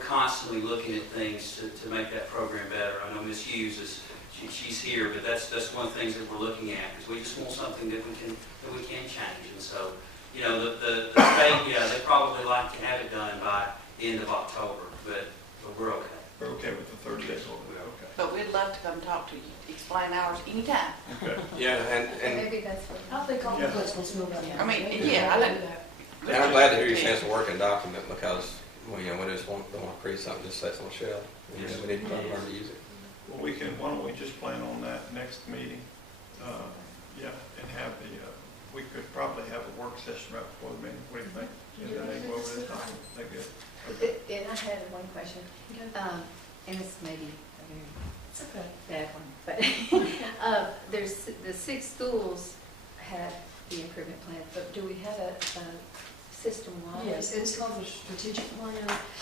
constantly looking at things to make that program better. I know Ms. Hughes is, she's here, but that's one of the things that we're looking at, because we just want something that we can change. And so, you know, the state, yeah, they probably like to have it done by the end of October, but we're okay. We're okay with the 30 days over there, okay. But we'd love to come talk to you, explain ours anytime. Okay. Yeah, and Maybe that's what. I think all the folks will know about that. I mean, yeah, I know. and I'm glad to hear you say it's a working document, because we just don't want to create something just sits on a shelf. We need to learn to use it. Well, why don't we just plan on that next meeting? Yeah, and have we could probably have a work session right before the meeting. What do you think? Go over this document. Is that good? Okay. And I had one question, and it's maybe It's okay. bad one, but there's the 6 schools have the improvement plan, but do we have a system-wide? Yes, it's called the strategic plan,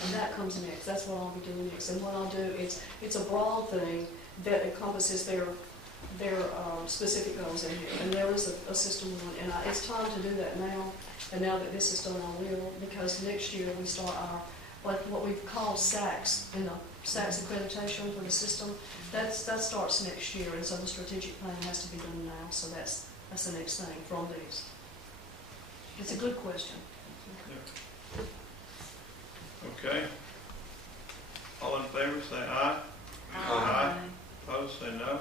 and that comes next. That's what I'll be doing next. And what I'll do, it's a broad thing that encompasses their specific goals in here. And there is a system one, and it's time to do that now. And now that this is done, I will, because next year we start our, like what we call SACS, in the SACS accreditation for the system. That starts next year, and so the strategic plan has to be done now. So that's the next thing from these. It's a good question. Okay. All in favor, say aye. Aye. Opposed, say no.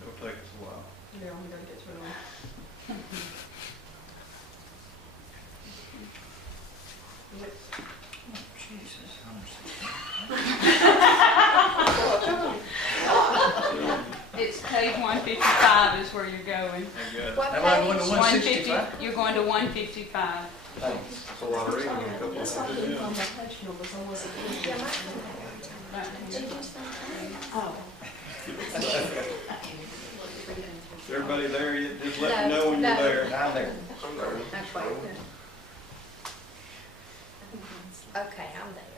It'll take us a while. Yeah, we gotta get through them. It's page 155 is where you're going. What Am I going to page? 165? You're going to 155. Thanks. That's a lot of reading in a couple of It's months. not good on my page numbers, I wasn't. Oh. Is everybody there yet? Just let me know when you're there. I'm there. I'm there. Not quite. Okay, I'm there.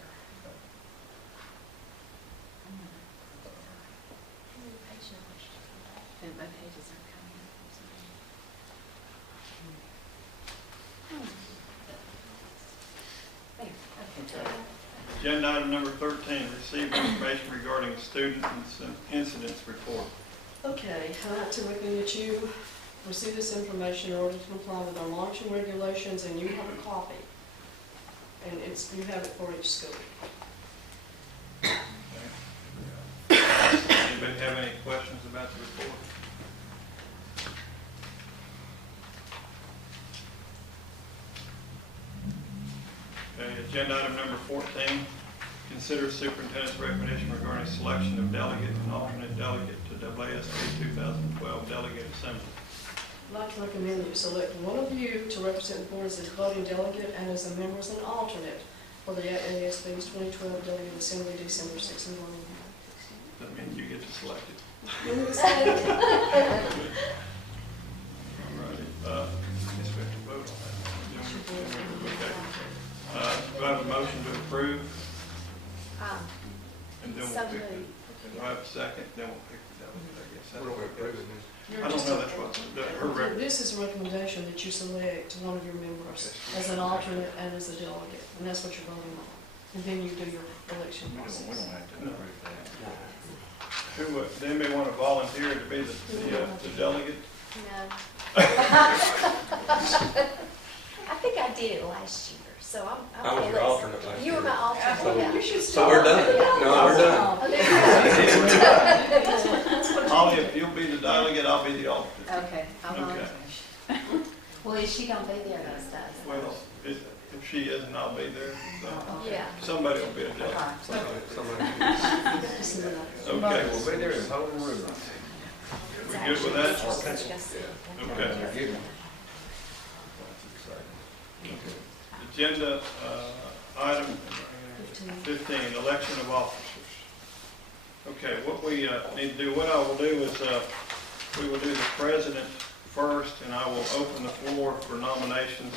And my pages aren't coming up. There. Okay. Agenda item number 13, receive information regarding student incidents report. Okay, I'd like to recommend that you receive this information in order to comply with our launching regulations, and you have a copy. And you have it for each school. Anybody have any questions about the report? Okay, agenda item number 14, consider superintendent's recommendation regarding selection of delegate and alternate delegate to WSA 2012 delegate assembly. I'd like to recommend that you select one of you to represent the board as a voting delegate and as a member as an alternate for the ASB's 2012 delegate assembly December 6th and 1. That means you get to select it. All All righty. Guess we have to vote on that. Okay. Do I have a motion to approve? And then we'll pick it. Do I have a second? Then we'll pick the delegate, I guess. What are we approving? I don't know, that's what, her record. This is a recommendation that you select one of your members as an alternate and as a delegate, and that's what you're voting on. And then you do your election process. We don't have to approve that. Who, does anybody want to volunteer to be the delegate? No. I think I did it last year, so I'm I was your alternate last You were year. my alternate. Well, yeah. you should So start. we're done. No, we're done. Holly, if you'll be the delegate, I'll be the alternate. Okay, I'm on. Okay. Well, is she gonna be there those days? Well, if she isn't, I'll be there. So Yeah. somebody will be a delegate. Somebody. Okay. We'll be there in holding room. We good with that? Okay. Agenda item 15, election of officers. Okay, what we need to do, what I will do is we will do the president first, and I will open the floor for nominations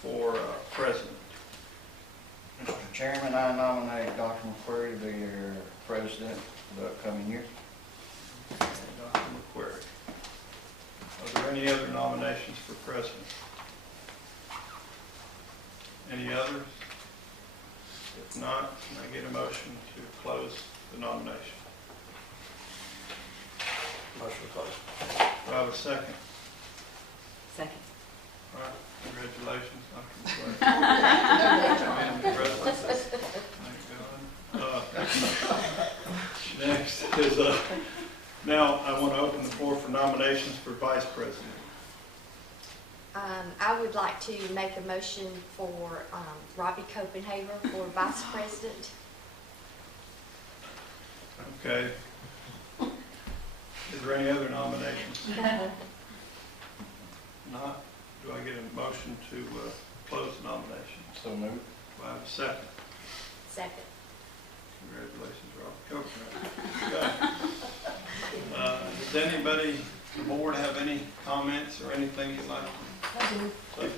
for president. Mr. Chairman, I nominate Dr. McQuarrie to be your president for the upcoming year. Dr. McQuarrie. Are there any other nominations for president? Any others? If not, can I get a motion to close the nomination? Motion to close. Do I have a second? Second. All right, congratulations, Dr. McCray. Thank God. Next is, now I want to open the floor for nominations for vice president. I would like to make a motion for Robbie Copenhagen for vice president. Okay. Is there any other nominations? Not? Do I get a motion to close the nomination? So moved. Do I have a second? Second. Congratulations, Rob. Okay. Does anybody, the board, have any comments or anything you'd like to say?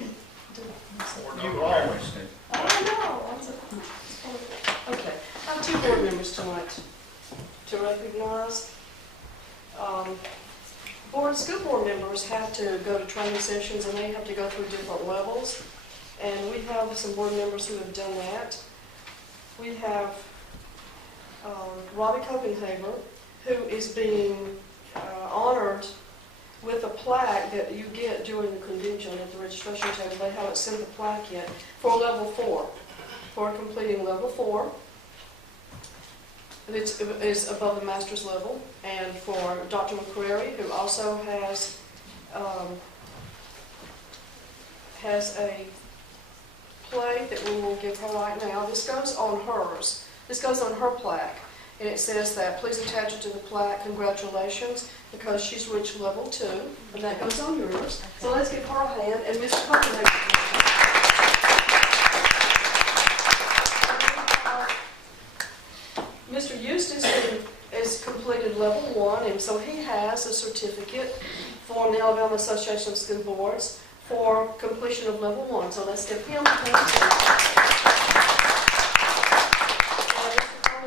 You always do. Oh, no. Okay, I have 2 board members tonight to recognize. School board members have to go to training sessions and they have to go through different levels. And we have some board members who have done that. We have Robbie Copenhagen, who is being honored with a plaque that you get during the convention at the registration table. They haven't sent the plaque yet for level 4, for completing level 4. It is above the master's level. And for Dr. McCrary, who also has a plate that we will give her right now. This goes on hers. This goes on her plaque. And it says that, please attach it to the plaque, congratulations, because she's reached level 2, and that goes on yours. So let's give her a hand, and Mr. Copenhagen. Mr. Eustace has completed level 1, and so he has a certificate from the Alabama Association of School Boards for completion of level 1. So let's give him a hand.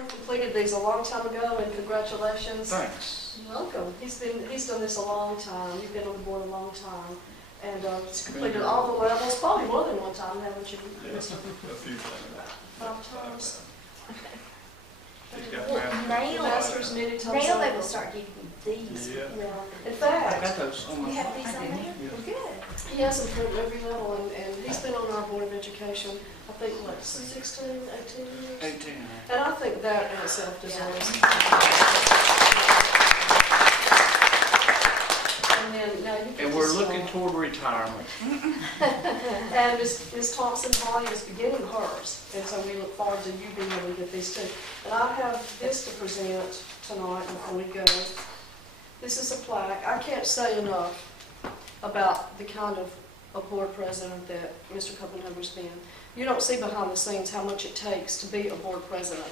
Completed these a long time ago, and congratulations. Thanks. You're welcome. He's done this a long time. You've been on the board a long time, and he's completed all the levels, probably more than one time, haven't you? Yes, a few things. 5 times. She's got Nail. Masters many times. Now they over. will start giving you these. Yeah. Yeah. In I fact, got those on my You have these phone. on there? Yeah. Well, good. he has them for every level, and he's been on our board of education, I think, what, 16, 18 years? 18. And I think that in itself deserves. And then, now you can And we're just, looking toward retirement. And Ms. Thompson Holly is beginning hers, and so we look forward to you being able to get these too. And I have this to present tonight before we go. This is a plaque. I can't say enough about the kind of a board president that Mr. Copenhagen's been. You don't see behind the scenes how much it takes to be a board president.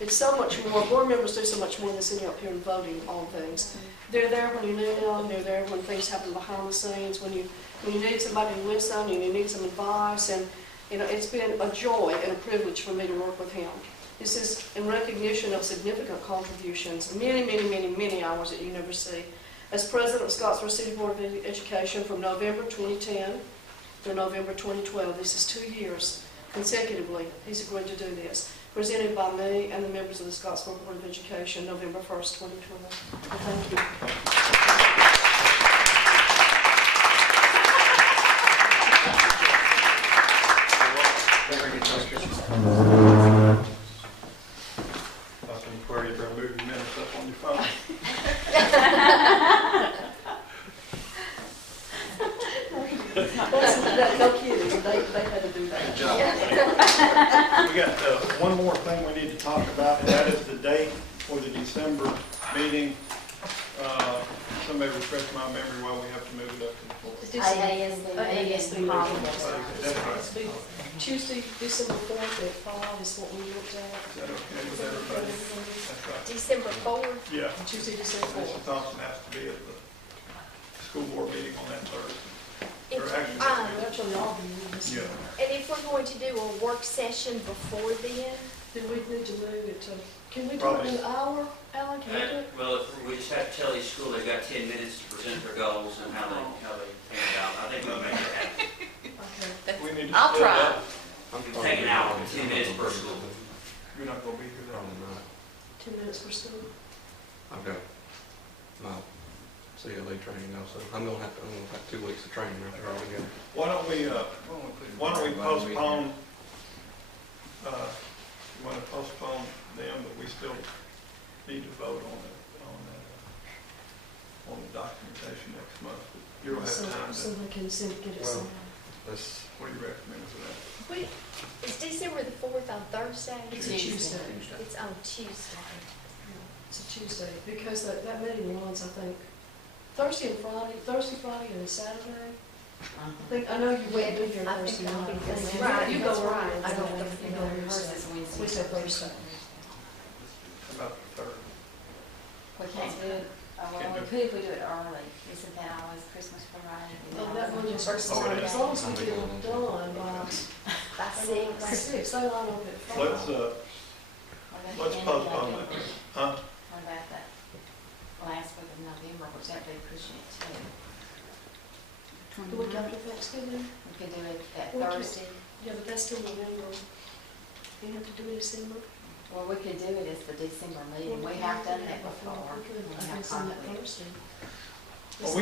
It's so much more. Board members do so much more than sitting up here and voting on things. They're there when you need them. They're there when things happen behind the scenes. When you need somebody to listen and you need some advice. And it's been a joy and a privilege for me to work with him. This is in recognition of significant contributions, many, many, many, many hours that you never see. As president of Scottsboro City Board of Education from November 2010 through November 2012, this is 2 years consecutively, he's agreed to do this. Presented by me and the members of the Scottsboro Board of Education, November 1st, 2012. And thank you. Dr. McCrary, you better move your minutes up on your phone. No kidding, they had to do that. We got one more thing we need to talk about, and that is the date for the December meeting. Somebody refresh my memory while we have to move it up to the floor. ASB problem. That's right. Tuesday, December 4th at 5 is what we looked at. Is that okay with everybody? That's right. December 4th. Yeah. Tuesday, December Mr. 4th. Thompson has to be at the school board meeting on that Thursday. If, Or actually, Actually, all of you. yeah. and if we're going to do a work session before then, Then we need to move it to, can we do it Probably. in an hour, Alan, can we do it? Well, we just have to tell each school they've got 10 minutes to present their goals and how they pan it out. I think we can make it happen. Okay. We need to I'll split try. that. Take an hour, 10 minutes per school. You're not gonna be here then? Probably not. 10 minutes for school. I've got my CLE training also. I'm gonna have 2 weeks of training after all together. Why don't we postpone, you wanna postpone them, but we still need to vote on the documentation next month. You'll have time So to, they can get it Well, signed. what do you recommend for that? Wait, is December the 4th on Thursday? It's a Tuesday. It's on Tuesday. It's a Tuesday, because that meeting runs, I think, Thursday, Friday, and Saturday. I know you won't be here I think Thursday I'll night. be busy. Right, you go That's right. right. I don't You think you know, go hers Thursday. is Wednesday. We said Thursday. How about the third? We can't do it, well, we could if we do it early, isn't that always Christmas parade? Oh, that one just, First as Oh, it is. long as we get it done By by 6. 6, they line up at 5. Let's postpone that. Huh? What about that last week of November, which that would be pushing it too? The week after Thanksgiving? We could do it that We could. Thursday. Yeah, but that's still November. You have to do it December. Well, we could do it as the December meeting, we have done that before. We could, We I have can send that conflicts. Thursday. Well,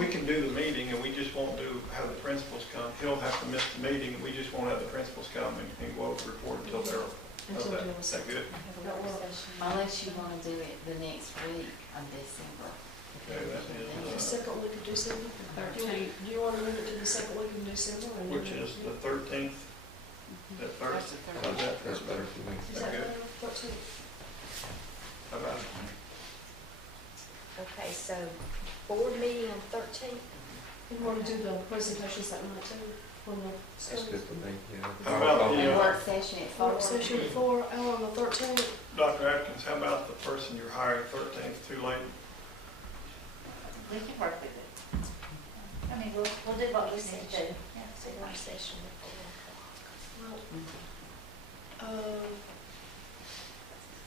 we can do the meeting, and we just won't have the principals come. He'll have to miss the meeting, and we just won't have the principals come and go over the report until they're, Until that, Jill's. that good? That works. Unless you want to do it the next week of December. Okay, that The is, second week of December? 13th. Do you want to move it to the second week of December? or which is the 13th, that That's Thursday. the How's that? That's better for me. Is that better? 13th? How about it? Okay, so board meeting on 13th. You want to do the presentations that night too? On the That's good for me, yeah. How about And the, work session at 4. work session at 4, hour on the 13th. Dr. Atkins, how about the person you're hiring 13th, too late? We can work with it. I mean, we'll do what we need to do. So work session at 4 o'clock. Well,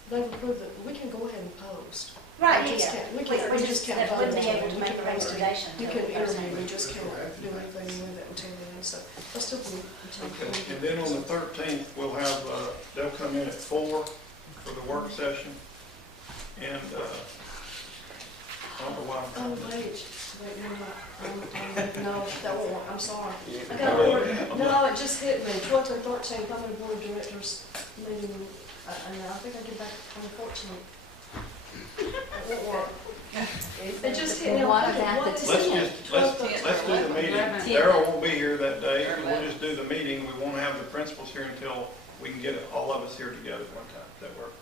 they've approved it, we can go ahead and post. Right, We just yeah. can't- we just can't that vote wouldn't be on it. able to We make can a post it. recommendation. You until can the Thursday. interview, we just can't do anything with it until then, so let's still do until. Okay, and then on the 13th, we'll have, they'll come in at 4 for the work session. And, I don't know why I'm Oh, trying to. wait, no, that won't work, I'm sorry. I got a board, no, it just hit me, 12th and 13th, I'm at a board of directors meeting, and I think I get back on the 14th. It won't work. It just hit me. What about the Let's do the meeting. 11th. Darryl won't be here that day, and we'll just do the meeting. We won't have the principals here until we can get all of us here together at one time. Does that work?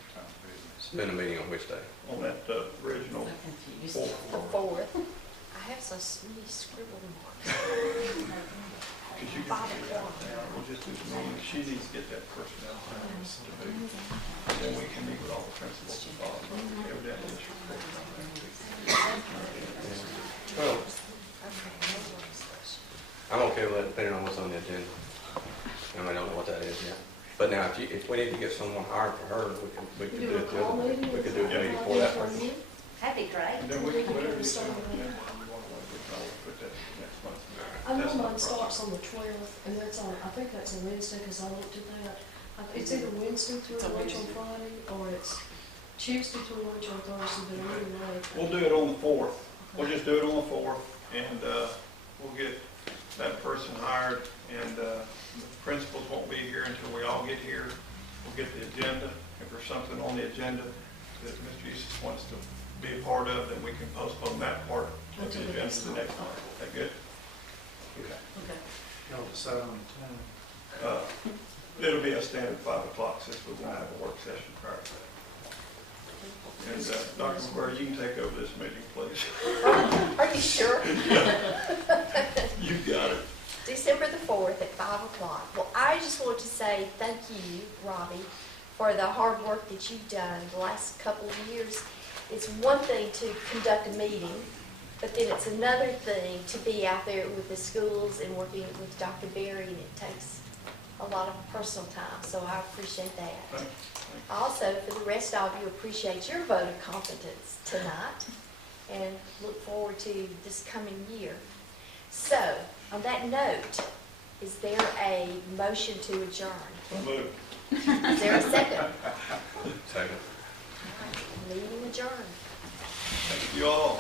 Spend a meeting on which day? On that original I'm confused. 4th. The 4th. I have some many scribble marks. Because you can figure it out now. We'll just do the meeting. She needs to get that personnel time to do. And then we can meet with all the principals involved. Evidently, this report. Well, I'm okay with that, depending on what's on the agenda. I don't know what that is yet. But now, if we need to get someone hired for her, we could do it the other way. We could do it maybe before that person. That'd be great. And then we can, whatever you do, then we want to, we can always put that next month. I know That's not a mine problem. starts on the 12th, and that's on, I think that's a Wednesday, because I looked at that. It's either Wednesday through lunch on Friday, or it's Tuesday through lunch on Thursday, but either way. We'll do it on the 4th. We'll just do it on the 4th, and we'll get that person hired, and the principals won't be here until we all get here. We'll get the agenda. If there's something on the agenda that Mr. Eustace wants to be a part of, then we can postpone that part of the agenda to the next month. Is that good? Okay. Okay. Y'all decide on the time. It'll be a standard 5 o'clock since we won't have a work session prior to that. And Dr. McGuire, you can take over this meeting, please. Are you sure? You got it. December the 4th at 5 o'clock. Well, I just want to say thank you, Robbie, for the hard work that you've done the last couple of years. It's one thing to conduct a meeting, but then it's another thing to be out there with the schools and working with Dr. Berry, and it takes a lot of personal time, so I appreciate that. Thanks. Also, for the rest of you, appreciate your vote of confidence tonight and look forward to this coming year. So, on that note, is there a motion to adjourn? So moved. Is there a second? adjourned. Thank you all.